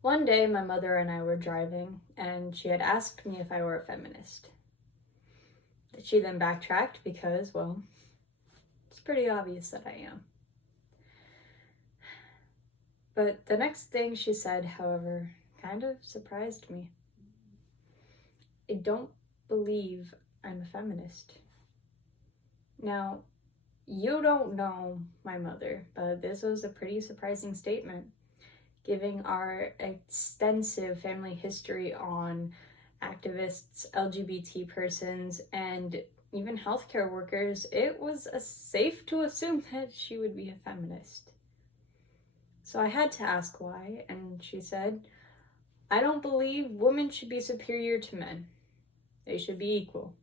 One day, my mother and I were driving, and she had asked me if I were a feminist. She then backtracked because, well, it's pretty obvious that I am. But the next thing she said, however, kind of surprised me. I don't believe I'm a feminist. Now, you don't know my mother, but this was a pretty surprising statement, given our extensive family history on activists, LGBT persons, and even healthcare workers. It was safe to assume that she would be a feminist. So I had to ask why, and she said, I don't believe women should be superior to men. They should be equal.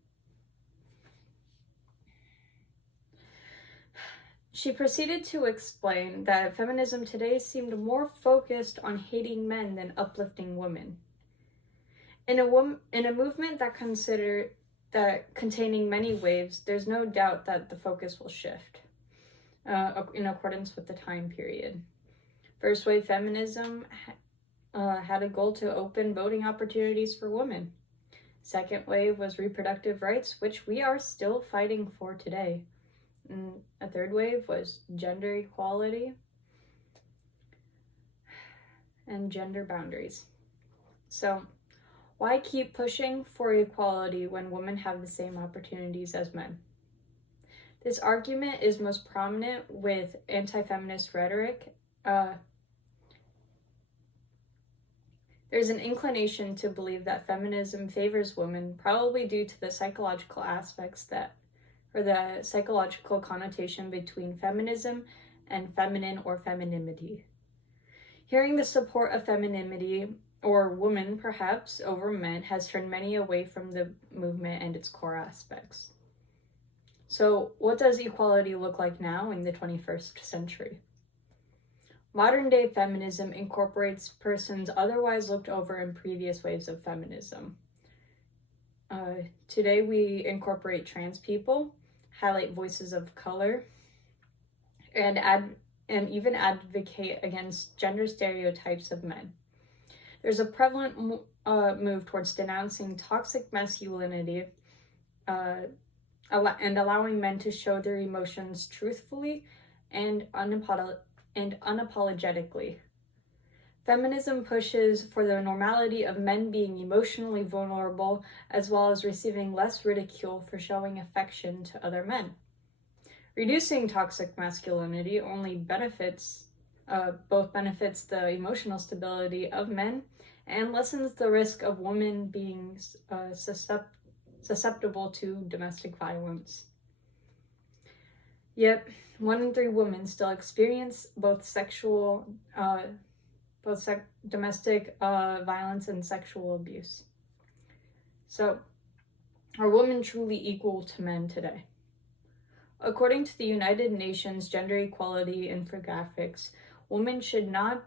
She proceeded to explain that feminism today seemed more focused on hating men than uplifting women. In a movement that containing many waves, there's no doubt that the focus will shift in accordance with the time period. First wave feminism had a goal to open voting opportunities for women. Second wave was reproductive rights, which we are still fighting for today. And a third wave was gender equality and gender boundaries. So, why keep pushing for equality when women have the same opportunities as men? This argument is most prominent with anti-feminist rhetoric. There's an inclination to believe that feminism favors women, probably due to the psychological aspects or the psychological connotation between feminism and feminine or femininity. Hearing the support of femininity, or women perhaps, over men has turned many away from the movement and its core aspects. So, what does equality look like now in the 21st century? Modern-day feminism incorporates persons otherwise looked over in previous waves of feminism. Today, we incorporate trans people, highlight voices of color, and even advocate against gender stereotypes of men. There's a prevalent move towards denouncing toxic masculinity and allowing men to show their emotions truthfully and unapologetically. Feminism pushes for the normality of men being emotionally vulnerable, as well as receiving less ridicule for showing affection to other men. Reducing toxic masculinity only benefits the emotional stability of men and lessens the risk of women being susceptible to domestic violence. Yet, 1 in 3 women still experience both domestic violence and sexual abuse. So, are women truly equal to men today? According to the United Nations Gender Equality Infographics, women should not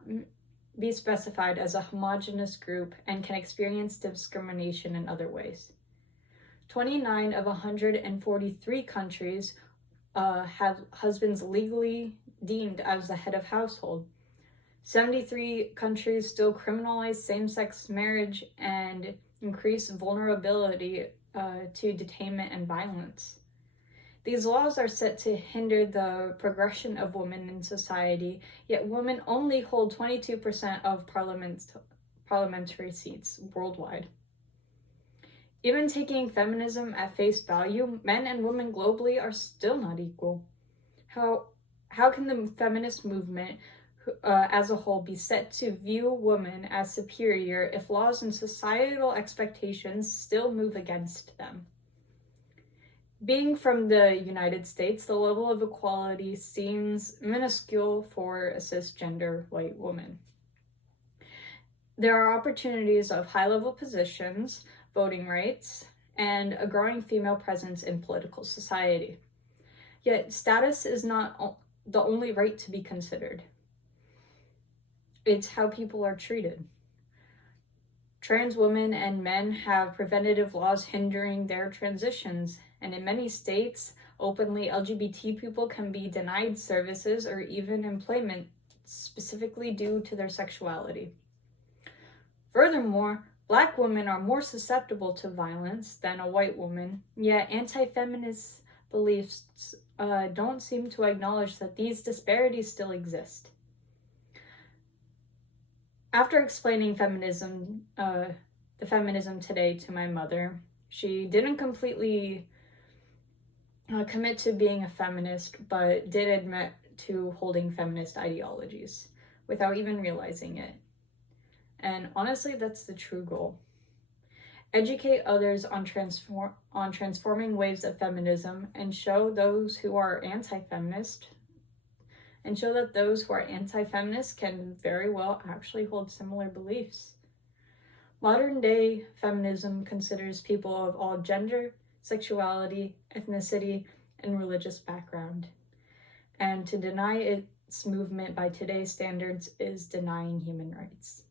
be specified as a homogeneous group and can experience discrimination in other ways. 29 of 143 countries have husbands legally deemed as the head of household. 73 countries still criminalize same-sex marriage and increase vulnerability to detainment and violence. These laws are set to hinder the progression of women in society, yet women only hold 22% of parliamentary seats worldwide. Even taking feminism at face value, men and women globally are still not equal. How can the feminist movement as a whole be set to view women as superior if laws and societal expectations still move against them? Being from the United States, the level of equality seems minuscule for a cisgender white woman. There are opportunities of high-level positions, voting rights, and a growing female presence in political society. Yet status is not the only right to be considered. It's how people are treated. Trans women and men have preventative laws hindering their transitions, and in many states, openly LGBT people can be denied services or even employment specifically due to their sexuality. Furthermore, Black women are more susceptible to violence than a white woman, yet anti-feminist beliefs don't seem to acknowledge that these disparities still exist. After explaining the feminism today to my mother, she didn't completely commit to being a feminist, but did admit to holding feminist ideologies without even realizing it. And honestly, that's the true goal. Educate others on transforming waves of feminism and show those who are anti-feminist and show that those who are anti-feminist can very well actually hold similar beliefs. Modern day feminism considers people of all gender, sexuality, ethnicity, and religious background. And to deny its movement by today's standards is denying human rights.